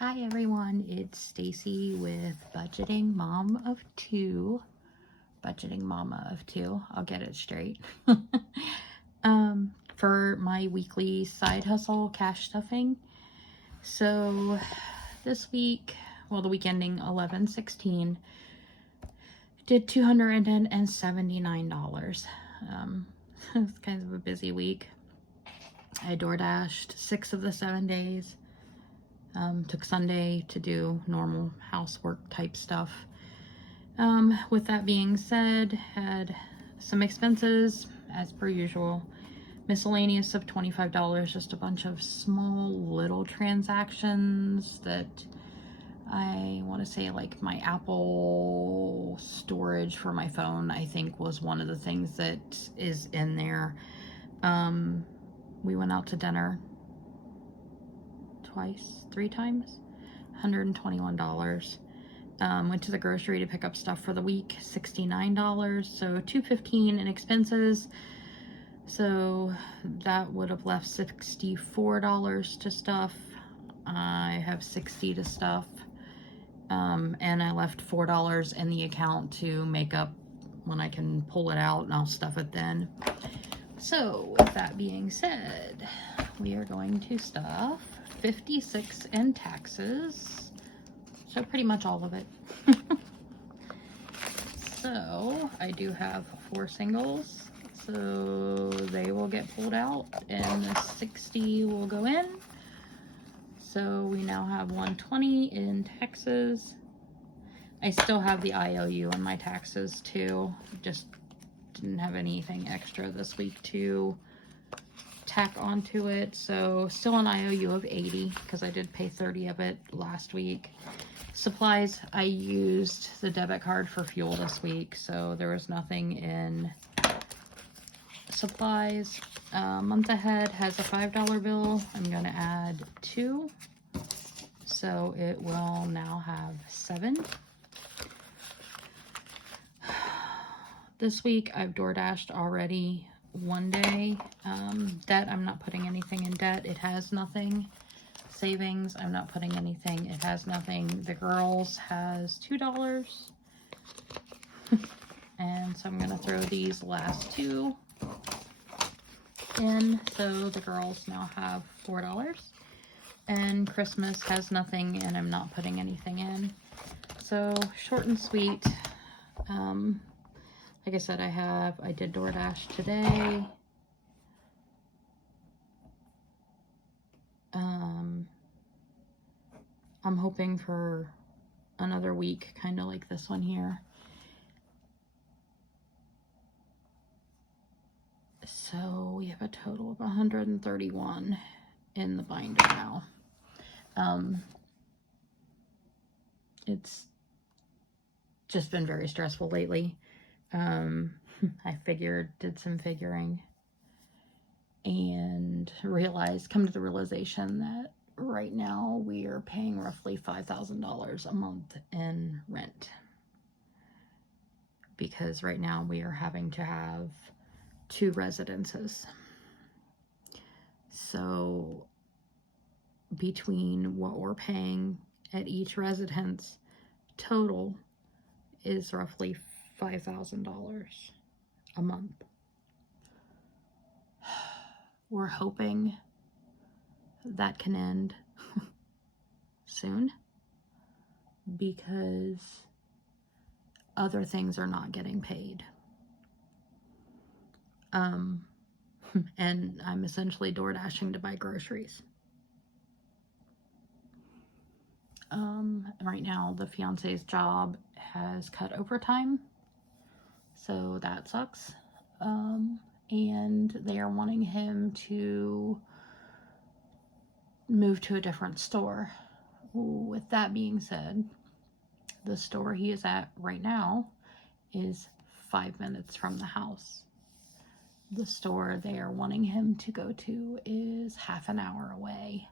Hi everyone, it's Stacy with Budgeting Mom of Two. Budgeting Mama of Two, I'll get it straight. For my weekly side hustle cash stuffing. So this week, well, the week ending 11/16, did $279. It's kind of a busy week. I DoorDashed 6 of the 7 days. Took Sunday to do normal housework type stuff. With that being said, had some expenses as per usual. Miscellaneous of $25, just a bunch of small little transactions that I want to say, like my Apple storage for my phone, I think was one of the things that is in there. We went out to dinner three times, $121. Went to the grocery to pick up stuff for the week, $69. So $215 in expenses. So that would have left $64 to stuff. I have $60 to stuff. And I left $4 in the account to make up when I can pull it out, and I'll stuff it then. So with that being said, we are going to stuff $56 in taxes. So pretty much all of it. So I do have 4 singles. So they will get pulled out and the 60 will go in. So we now have 120 in taxes. I still have the IOU in my taxes too. Just didn't have anything extra this week to tack onto it. So still an IOU of 80 because I did pay 30 of it last week. Supplies, I used the debit card for fuel this week, so there was nothing in supplies. Month ahead has a $5 bill. I'm going to add 2, so it will now have 7. This week I've DoorDashed already 1 day. Debt, I'm not putting anything in debt. It has nothing. Savings, I'm not putting anything. It has nothing. The girls has $2. And so I'm going to throw these last 2 in. So the girls now have $4. And Christmas has nothing, and I'm not putting anything in. So short and sweet. Like I said, I did DoorDash today. I'm hoping for another week, kind of like this one here. So we have a total of 131 in the binder now. It's just been very stressful lately. I did some figuring and come to the realization that right now we are paying roughly $5,000 a month in rent, because right now we are having to have 2 residences. So between what we're paying at each residence, total is roughly $5,000 a month. We're hoping that can end soon, because other things are not getting paid. And I'm essentially DoorDashing to buy groceries. Right now the fiance's job has cut overtime, so that sucks. And they are wanting him to move to a different store. With that being said, the store he is at right now is 5 minutes from the house. The store they are wanting him to go to is half an hour away,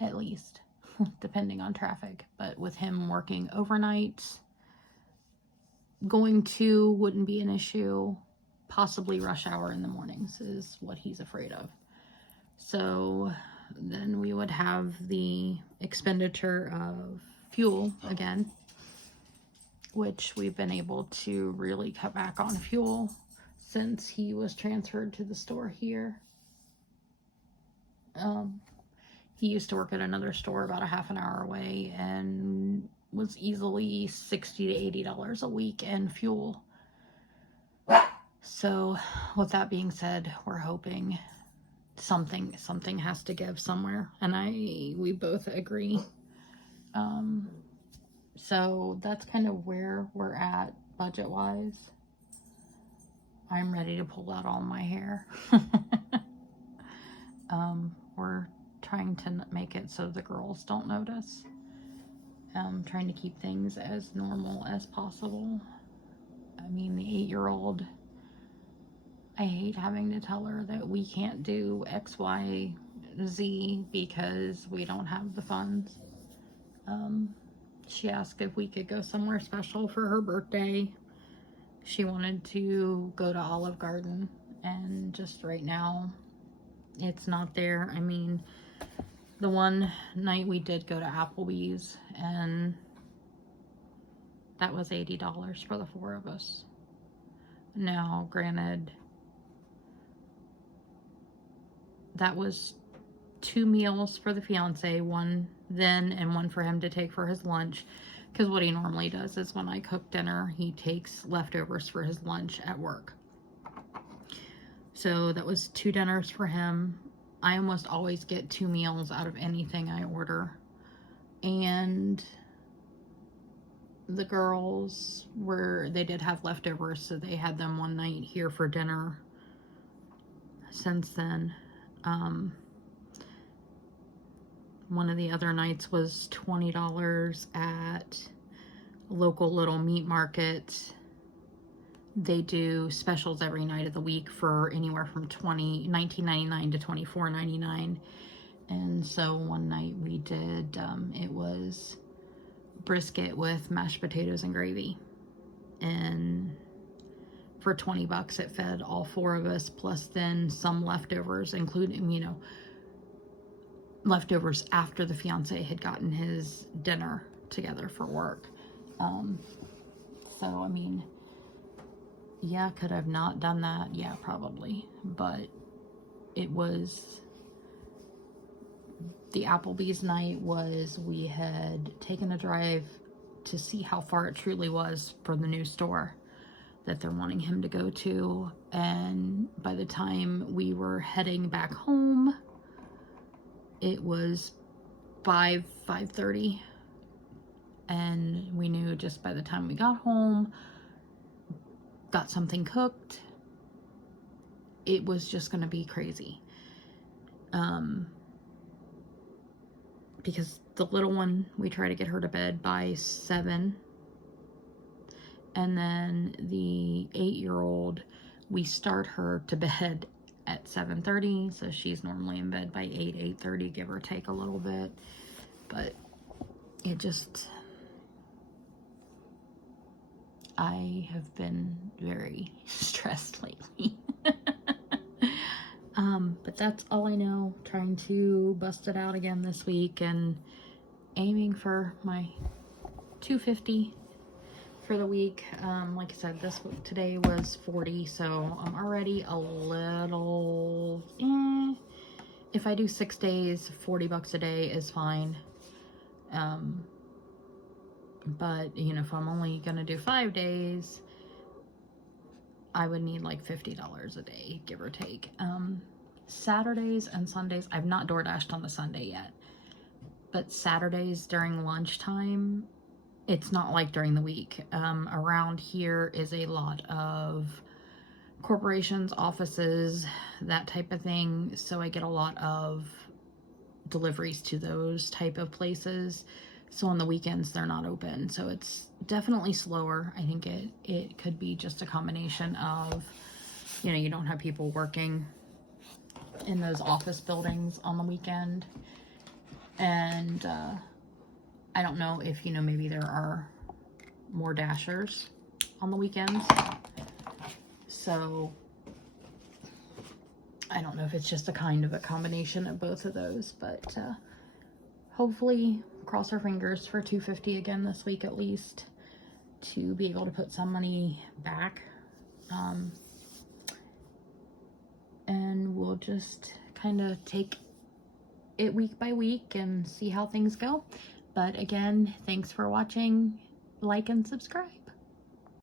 at least, depending on traffic. But with him working overnight, going to wouldn't be an issue. Possibly rush hour in the mornings is what he's afraid of. So then we would have the expenditure of fuel again, which we've been able to really cut back on fuel since he was transferred to the store here. He used to work at another store about a half an hour away and was easily $60 to $80 a week in fuel. So with that being said, we're hoping something has to give somewhere, and we both agree. So that's kind of where we're at budget wise. I'm ready to pull out all my hair. We're trying to make it so the girls don't notice. Trying to keep things as normal as possible. I mean, the 8-year-old, I hate having to tell her that we can't do X, Y, Z because we don't have the funds. She asked if we could go somewhere special for her birthday. She wanted to go to Olive Garden, and just right now, it's not there. I mean, the one night we did go to Applebee's, and that was $80 for the 4 of us. Now, granted, that was 2 meals for the fiance, one then and one for him to take for his lunch. Because what he normally does is when I cook dinner, he takes leftovers for his lunch at work. So that was 2 dinners for him. I almost always get 2 meals out of anything I order. And the girls they did have leftovers, so they had them one night here for dinner. Since then, one of the other nights was $20 at a local little meat market. They do specials every night of the week for anywhere from $19.99 to $24.99. And so one night we did, it was brisket with mashed potatoes and gravy. And for $20 it fed all 4 of us, plus then some leftovers, including, leftovers after the fiance had gotten his dinner together for work. So, I mean, yeah, could I've not done that? Yeah, probably. But it was, the Applebee's night was, we had taken a drive to see how far it truly was for the new store that they're wanting him to go to. And by the time we were heading back home, it was 5:30. And we knew just by the time we got home, got something cooked, it was just going to be crazy. Because the little one, we try to get her to bed by 7. And then the 8-year-old, we start her to bed at 7:30. So she's normally in bed by 8:30, give or take a little bit. But it just, I have been very stressed lately. But that's all I know. Trying to bust it out again this week and aiming for my 250 for the week. Like I said, today was 40, so I'm already a little, if I do 6 days, $40 a day is fine. But, if I'm only gonna do 5 days, I would need like $50 a day, give or take. Saturdays and Sundays, I've not DoorDashed on the Sunday yet, but Saturdays during lunchtime, it's not like during the week. Around here is a lot of corporations, offices, that type of thing, so I get a lot of deliveries to those type of places. So on the weekends, they're not open. So it's definitely slower. I think it could be just a combination of, you don't have people working in those office buildings on the weekend. And I don't know if, maybe there are more dashers on the weekends. So I don't know if it's just a kind of a combination of both of those, but hopefully cross our fingers for $250 again this week at least, to be able to put some money back. And we'll just kind of take it week by week and see how things go. But again, thanks for watching. Like and subscribe.